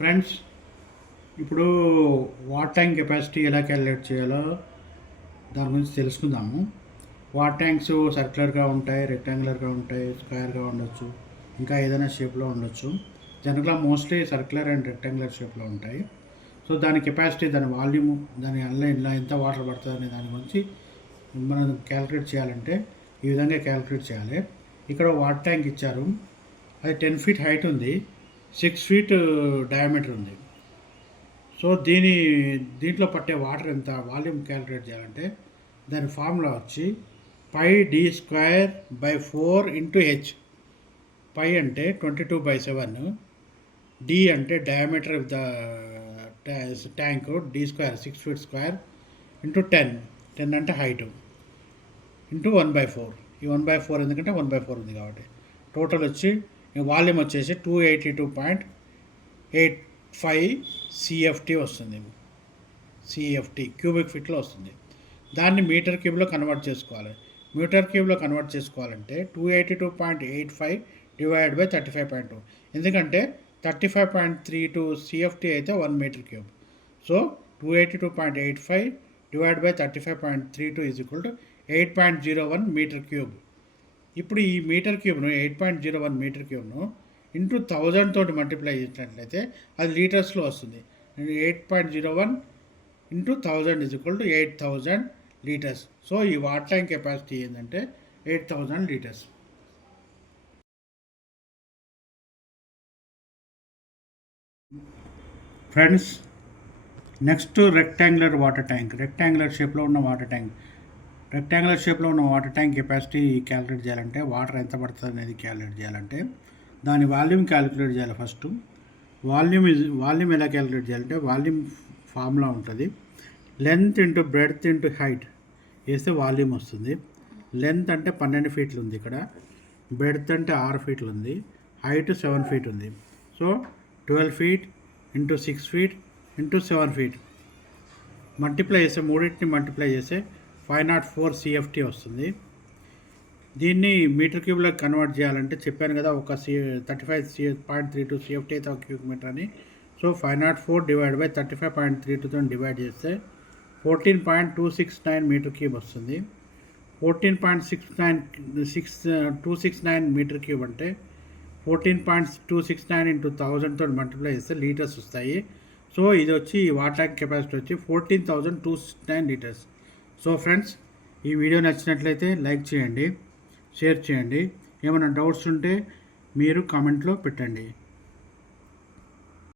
Friends, ఇప్పుడు water tank capacity ఎలా calculate చేయాలో దాని గురించి తెలుసుకుందాము. వాటర్ ట్యాంక్స్ సర్క్యులర్గా ఉంటాయి, రెక్టాంగులర్గా ఉంటాయి, స్క్వేర్గా ఉండొచ్చు, ఇంకా ఏదైనా షేప్లో ఉండొచ్చు. జనరల్గా మోస్ట్లీ సర్క్యులర్ అండ్ రెక్టాంగులర్ షేప్లో ఉంటాయి. సో దాని కెపాసిటీ, దాని వాల్యూము, దాని ఇలా ఎంత వాటర్ పడుతుంది అనే దాని గురించి మనం క్యాలిక్యులేట్ చేయాలంటే ఈ విధంగా క్యాలిక్యులేట్ చేయాలి. ఇక్కడ వాటర్ ట్యాంక్ ఇచ్చారు, అది 10 feet హైట్ ఉంది, 6 feet డయామీటర్ ఉంది. సో దీంట్లో పట్టే వాటర్ ఎంత వాల్యూమ్ క్యాలిక్యులేట్ చేయాలంటే దాని ఫార్ములా వచ్చి πd²/4 × h. π అంటే 22/7, d అంటే diameter of the tank, d² 6 feet square into 10 అంటే హైట్ ఇంటూ 1/4. ఈ 1/4 ఎందుకంటే 1/4 ఉంది కాబట్టి టోటల్ వచ్చి వాల్యూమ్ వచ్చేసి 282.85 CFT వస్తుంది. CFT క్యూబిక్ ఫీట్లో వస్తుంది. దాన్ని మీటర్ క్యూబ్లో కన్వర్ట్ చేసుకోవాలి. మీటర్ క్యూబ్లో కన్వర్ట్ చేసుకోవాలంటే 282.85 డివైడ్ బై 35.2. ఎందుకంటే 35.32 CFT అయితే 1 metre cube. So 282.85 divide by 35.32 is equal to 8.01 metre cube. ఇప్పుడు ఈ మీటర్ క్యూబ్ను 8.01 మీటర్ క్యూబ్ను ఇంటూ 1000 తోటి మల్టిప్లై చేసినట్లయితే అది లీటర్స్లో వస్తుంది. 8.01 into 1000 is equal to 8000 litres. So ఈ వాటర్ ట్యాంక్ కెపాసిటీ ఏంటంటే 8000 లీటర్స్. Friends, next rectangular water tank. Rectangular షేప్లో ఉన్న వాటర్ ట్యాంక్ కెపాసిటీ క్యాలిక్యులేట్ చేయాలంటే వాటర్ ఎంత పడుతుంది అనేది క్యాలిక్యులేట్ చేయాలంటే దాని వాల్యూమ్ క్యాలిక్యులేట్ చేయాలి. ఫస్ట్ వాల్యూమ్ ఎలా క్యాలిక్యులేట్ చేయాలంటే వాల్యూమ్ ఫార్ములా ఉంటుంది. Length into breadth into height వేస్తే వాల్యూమ్ వస్తుంది. లెంత్ అంటే 12 feet ఉంది, ఇక్కడ బ్రెడ్త్ అంటే 6 feet ఉంది, హైట్ 7 feet ఉంది. So 12 feet into 6 feet into 7 feet multiply చేస్తే, మూడింటిని మల్టిప్లై చేస్తే 504 CFT వస్తుంది. దీన్ని మీటర్ క్యూబ్లోకి కన్వర్ట్ చేయాలంటే చెప్పాను కదా, ఒక 35.32 CFT అయితే ఒక క్యూబ్ మీటర్ అని. సో 504 డివైడ్ బై 35.32తో డివైడ్ చేస్తే 14.269 మీటర్ క్యూబ్ వస్తుంది. 14.269 మీటర్ క్యూబ్ అంటే 14.269 ఇంటూ 1000తో మల్టిప్లై చేస్తే లీటర్స్ వస్తాయి. సో ఇది వచ్చి వాటర్ ట్యాంక్ కెపాసిటీ వచ్చి 14,269 లీటర్స్. సో ఫ్రెండ్స్, ఈ వీడియో నచ్చినట్లయితే లైక్ చేయండి, షేర్ చేయండి. ఏమైనా డౌట్స్ ఉంటే మీరు కామెంట్లో పెట్టండి.